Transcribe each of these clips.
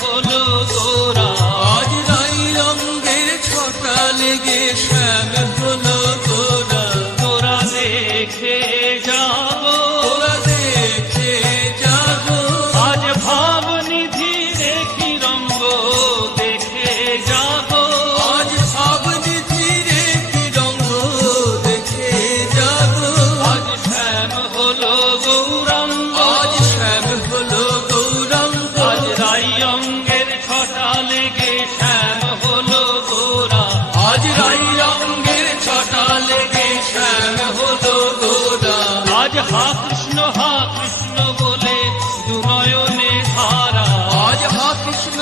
হলো গোরা, আজ রাই রঙের ছটা লেগে শ্যাম হলো গোরা। তোরা দেখে যাবো, তোরা দেখে যাবো, আজ ভাবনিধি দেখি রঙ্গ দেখে যাবো, আজ ভাবনিধিরে কি রঙ দেখে যাবো। আজ শ্যাম হলো গৌরাঙ্গ, আজ শ্যাম হলো গৌরাঙ্গ, আজ রাই অঙ্গের ছটা লেগে শ্যাম হলো গোরা, আজ রাই রঙের ছটা লেগে শ্যাম হলো গোরা। আজ হা কৃষ্ণ বলে দুনয়নে ধারা, আজ হা কৃষ্ণ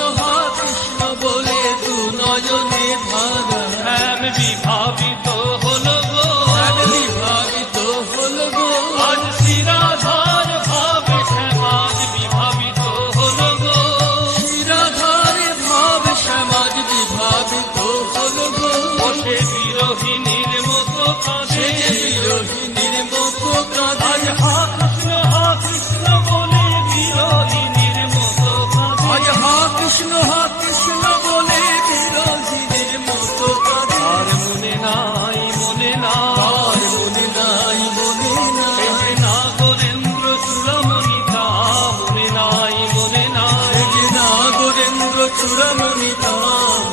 বলে দু নয়নে ধারা। শ্যাম বিভাবিত হলো গো, শ্যাম বিভাবিত হলো গো, আজ শিরাধার ভাবে শ্যাম আজ বিভাবিত হলো গো, শিরাধারে ভাব সমাজ বিভাবিত হলো গো। বসে বিরোহিনীর মতো কাঁদে, সে বিরোহিনীর মতো কাঁদে, আজ হা কৃষ্ণ বলে বিরোহিনীর মতো কাঁদে, আজ হা কৃষ্ণ বলে বিরোহিনীর মতো কাঁদে। আর মনে নাই মনে নাই আর মনে নাই মনে নাই, এই যে নাগরেন্দ্র চূড়ামণিতা, মনে নাই মনে নাই এই যে নাগরেন্দ্র চূড়ামণিতা,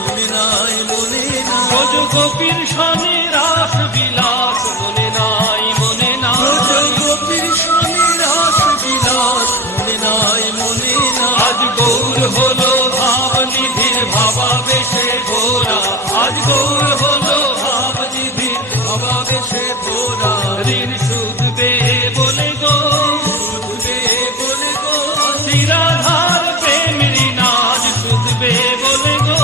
মনে নাই মনে নাই। ব্রজ গোপীর সনে রাস বিলাস, মনে নাই মনে ব্রজ নাই গোপীর স্বামী রাস বিলাস, মনে নাই মনে নাই। আজ গৌর হলো ভাবনিধির ভাবাবেশে ঘোরা, আজ গৌর হলো ভাবনিধির ভাবাবেশে ভোরা, ঋণ শুধবে বলে গো, শুধবে বলে গো, শিরাধার প্রেম ঋণ আজ শুধবে বলে গো,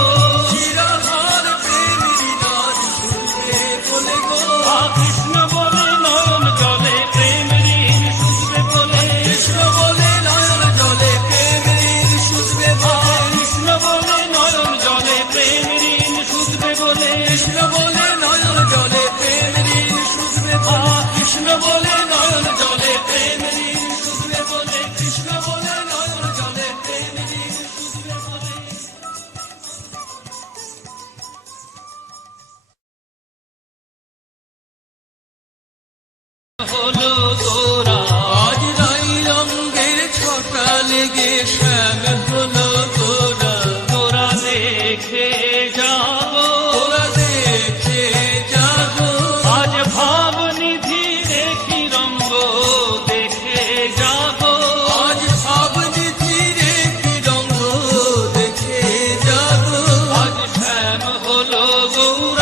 শিরাধার প্রেমের নাচ শুধবে বলে গো। আ কৃষ্ণ বলে নয়ন জলে প্রেম ঋণ শুধবে বলে, কৃষ্ণ বলে নয়ন জলে প্রেমের শুধবে আ বলে, কৃষ্ণ বলে নয়ন জলে প্রেম ঋণ শুধবে বলে, কৃষ্ণ বলে নয়ন জলে প্রেমের শুধবে আ বলে, কৃষ্ণ বলে নয়ন জলে প্রেমের শুধবে বলে, কৃষ্ণ বলে নয়ন জলে প্রেমের শুধবে বলে। হলো গোরা, আজ রাই রঙের ছটা লেগে শ্যাম হলো গোরা। তোরা দেখে যাবো, তোরা দেখে যাবো, আজ ভাবনিধি দেখি রঙ্গ দেখে যাবো, আজ ভাবনিধিরে কি রঙ দেখে যাবো। আজ শ্যাম হলো গৌর